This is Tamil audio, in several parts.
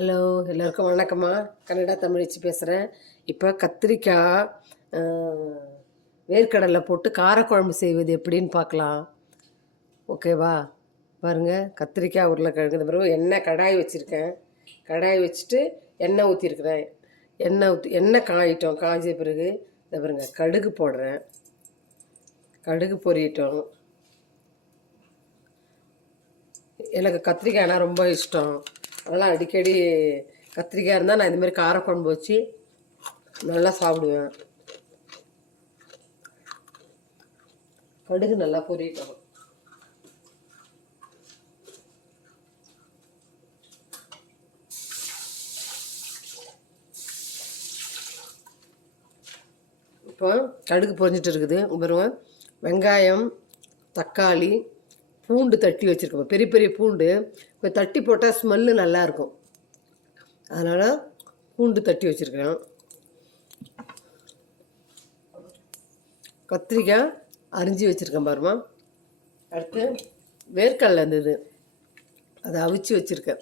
ஹலோ எல்லோருக்கும் வணக்கம்மா. கன்னடா தமிழிச்சு பேசுகிறேன் இப்போ கத்திரிக்காய் வேர்க்கடலை போட்டு காரக்குழம்பு செய்வது எப்படின்னு பார்க்கலாம். ஓகேவா? பாருங்கள் கத்திரிக்காய் உருளைக்கிழங்கு. இந்த பிறகு எண்ணெய் கடாய் வச்சுருக்கேன். கடாய் வச்சுட்டு எண்ணெய் ஊற்றிருக்கிறேன் எண்ணெய் ஊற்றி எண்ணெய் காயிட்டோம். காய்ஞ்ச பிறகு இந்த பாருங்க கடுகு போடுறேன். கடுகு பொரியட்டும். எனக்கு கத்திரிக்காய்னா ரொம்ப இஷ்டம். அதெல்லாம் அடிக்கடி கத்திரிக்காய் இருந்தால் நான் இந்த மாதிரி காரக்குழம்பு வச்சு நல்லா சாப்பிடுவேன். கடுகு நல்லா பொரியட்டும். இப்போ கடுகு பொரிஞ்சிட்டு இருக்குது. பாருங்க. வெங்காயம் தக்காளி பூண்டு தட்டி வச்சுருக்கோம். பெரிய பெரிய பூண்டு. இப்போ தட்டி போட்டால் ஸ்மெல்லு நல்லா இருக்கும் அதனால் பூண்டு தட்டி வச்சுருக்கேன் கத்திரிக்காய் அரிஞ்சு வச்சுருக்கேன் பாருமா அடுத்து வேர்க்கடலை இருந்தது. அதை அவிச்சு வச்சுருக்கேன்.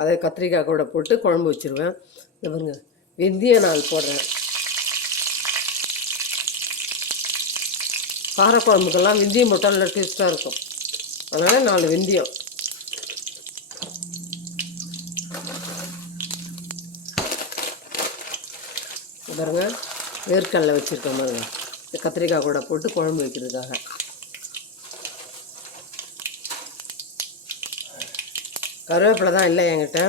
அதை கத்திரிக்காய் கூட போட்டு குழம்பு வச்சுருவேன். இந்த பாருங்க வெந்தய நாள் போடுறேன். காரக்குழம்புக்கெல்லாம் வெந்தயம் போட்டால் நல்லா டேஸ்ட்டாக இருக்கும். அதனால் நாலு வெந்தயம். பாருங்க வேர்க்கடலை வச்சுருக்கேன் பாருங்க இந்த கத்திரிக்காய் கூட போட்டு குழம்பு வைக்கிறதுக்காக. கருவேப்பிலை தான் இல்லை என்கிட்ட.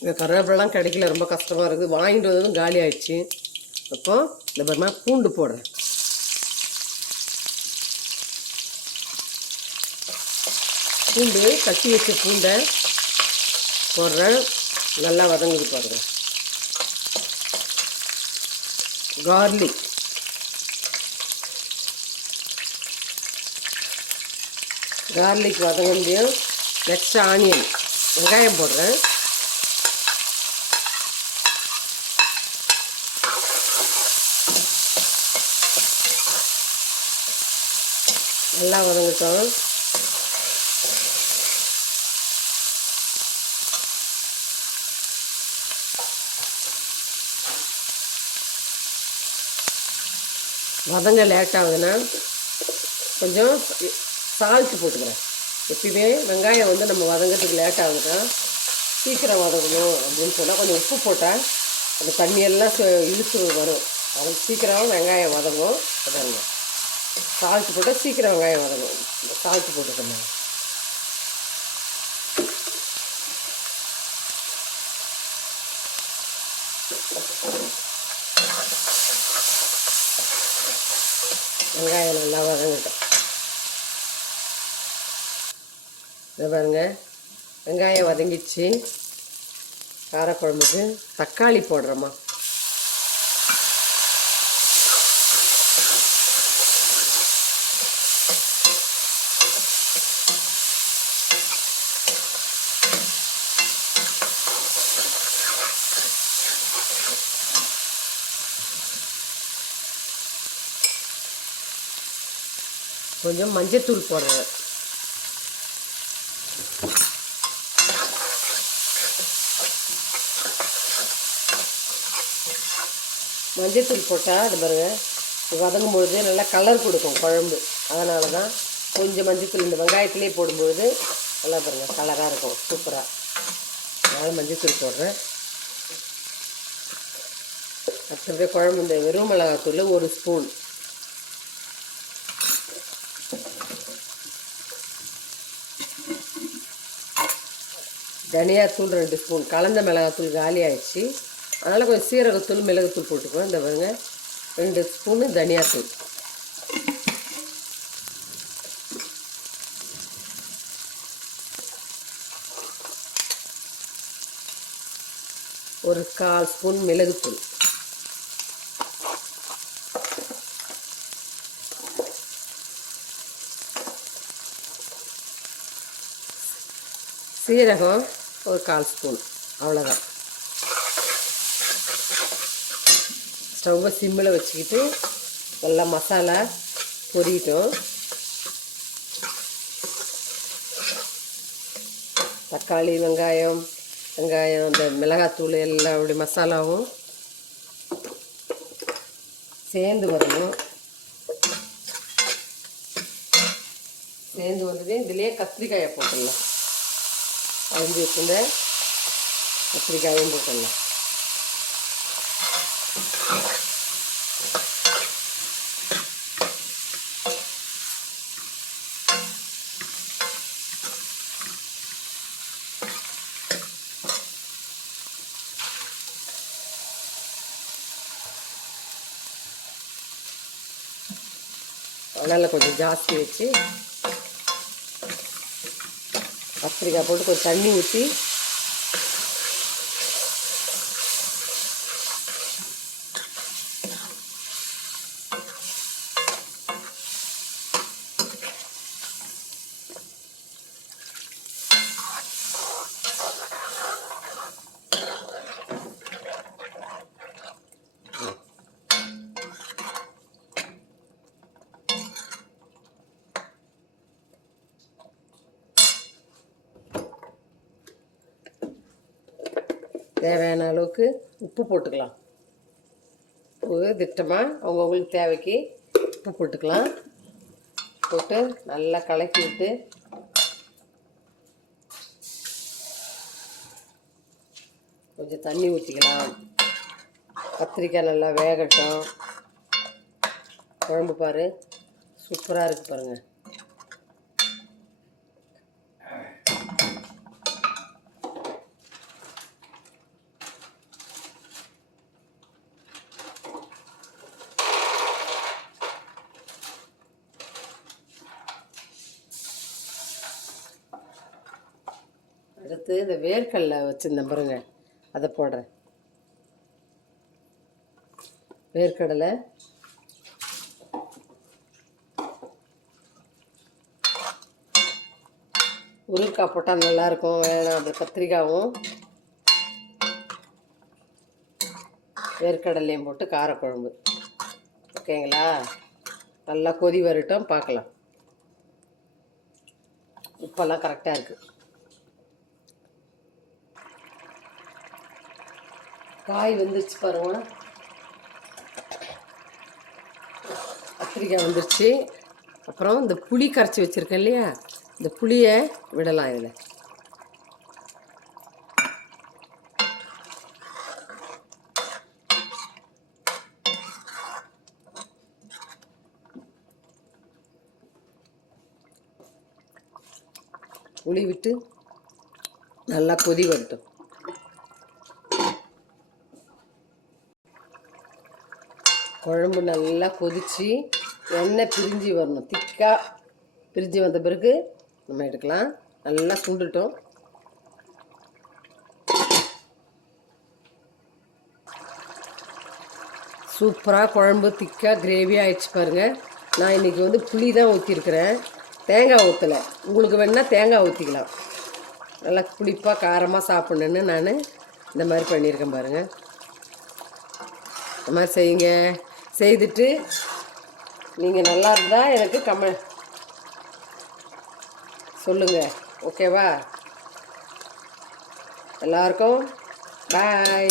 இந்த கருவேப்பிலாம் கிடைக்கல ரொம்ப கஷ்டமாக இருக்குது. வாங்கிட்டு வந்ததும் காலி ஆயிடுச்சு. அப்போ இந்த பாருமா பூண்டு போடுறேன். பூண்டு கட்டி வச்ச பூண்டை போடுறேன். நல்லா வதங்குது பாருங்க. கார்லிக் கார்லிக் வதங்கியும் நெக்ஸ்ட் ஆனியன் வெங்காயம் போடுறேன். நல்லா வதங்கட்டும். வதங்க லேட் ஆகுதுன்னா கொஞ்சம் சால்ட்டு போட்டுக்கிறேன். எப்பயுமே வெங்காயம் வந்து நம்ம வதங்கிறதுக்கு லேட் ஆகுதுன்னா சீக்கிரம் வதங்கணும் அப்படின்னு சொன்னால் கொஞ்சம் உப்பு போட்டால் அந்த தண்ணியெல்லாம் இழுத்து வரும். அதுக்கு சீக்கிரம் வெங்காயம் வதங்கும். அதாங்க சால்ட்டு போட்டால் சீக்கிரம் வெங்காயம் வதங்கும். சால்ட்டு போட்டுக்கணும். வெங்காயம் நல்லா வதங்கட்டும். இதை பாருங்க. வெங்காயம் வதங்கிச்சு காரக்குழம்புக்கு தக்காளி போடுறோமா கொஞ்சம் மஞ்சத்தூள் போடுறேன். மஞ்சத்தூள் போட்டால் அது பாருங்கள் வதங்கும் பொழுது நல்லா கலர் கொடுக்கும் குழம்பு. அதனால தான் கொஞ்சம் மஞ்சத்தூள் இந்த வெங்காயத்திலே போடும்பொழுது நல்லா பாருங்கள் கலராக இருக்கும் சூப்பராக அதனால் மஞ்சத்தூள் போடுறேன். அடுத்தபடி குழம்பு இந்த வெறும் மிளகாத்தூள் ஒரு ஸ்பூன் தனியாத்தூள் ரெண்டு ஸ்பூன் கலந்த மிளகாத்தூள் காலி ஆயிடுச்சு அதனால் கொஞ்சம் சீரகத்தூள் மிளகுத்தூள் போட்டுக்குவேன். இந்த பாருங்க ரெண்டு ஸ்பூனு தனியாத்தூள். ஒரு கால் ஸ்பூன் மிளகுத்தூள். சீரகம் ஒரு கால் ஸ்பூன். அவ்வளோதான் ஸ்டவ்வை சிம்மில் வச்சுக்கிட்டு நல்லா மசாலா பொரியட்டும் தக்காளி வெங்காயம் வெங்காயம் இந்த மிளகாத்தூள் எல்லாம் அப்படி மசாலாவும் சேர்ந்து வரணும். சேர்ந்து வந்ததே இதுலேயே கத்திரிக்காயை போட்டுடலாம். அரிஞ்சு வச்சுருந்த கத்திரிக்காயும் போட்டுடலாம். நல்லா கொஞ்சம் ஜாஸ்தி வச்சு கத்திரிக்காய் போட்டு கொஞ்சம் தண்ணி ஊற்றி தேவையான அளவுக்கு உப்பு போட்டுக்கலாம். உப்பு திட்டமாக அவங்கவுங்களுக்கு தேவைக்கு உப்பு போட்டுக்கலாம். போட்டு நல்லா கலக்கி விட்டு கொஞ்சம் தண்ணி ஊற்றிக்கலாம் கத்திரிக்காய் நல்லா வேகட்டும். குழம்பு பாரு. சூப்பராக இருக்குது பாருங்கள் அடுத்து இந்த வேர்க்கடலை வச்சுருந்தேன் பாருங்க. அதை போடுறேன். வேர்க்கடலை. உருக்காய் போட்டால் நல்லாயிருக்கும். வேணாம் அந்த கத்திரிக்காவும். வேர்க்கடலையும் போட்டு காரக்குழம்பு. ஓகேங்களா? நல்லா கொதி வரட்டும் பார்க்கலாம். உப்பெல்லாம் கரெக்டாக இருக்குது காய் வந்துருச்சு பாருங்க. கத்திரிக்காய் வந்துருச்சு. அப்புறம் இந்த புளி கரைச்சி வச்சுருக்கேன் இல்லையா? இந்த புளியை விடலாம் இதில். புளி விட்டு நல்லா கொதி வரட்டும். குழம்பு நல்லா கொதிச்சு எண்ணெய் பிரிஞ்சு வரணும். திக்காக பிரிஞ்சு வந்த பிறகு நம்ம எடுக்கலாம். நல்லா சுண்டுட்டோம். சூப்பராக குழம்பு திக்காக கிரேவி ஆயிடுச்சு பாருங்கள் நான் இன்றைக்கி வந்து புளி தான் ஊற்றிருக்கிறேன் தேங்காய் ஊற்றலை உங்களுக்கு வேணால் தேங்காய் ஊற்றிக்கலாம் நல்லா புளிப்பாக காரமாக சாப்பிட்ணுன்னு நான் இந்த மாதிரி பண்ணியிருக்கேன் பாருங்கள் இந்த மாதிரி செய்யுங்க. செய்துட்டு நீங்கள் நல்லா இருந்தால் எனக்கு கம சொல்லுங்கள் ஓகேவா? எல்லாருக்கும் பாய்.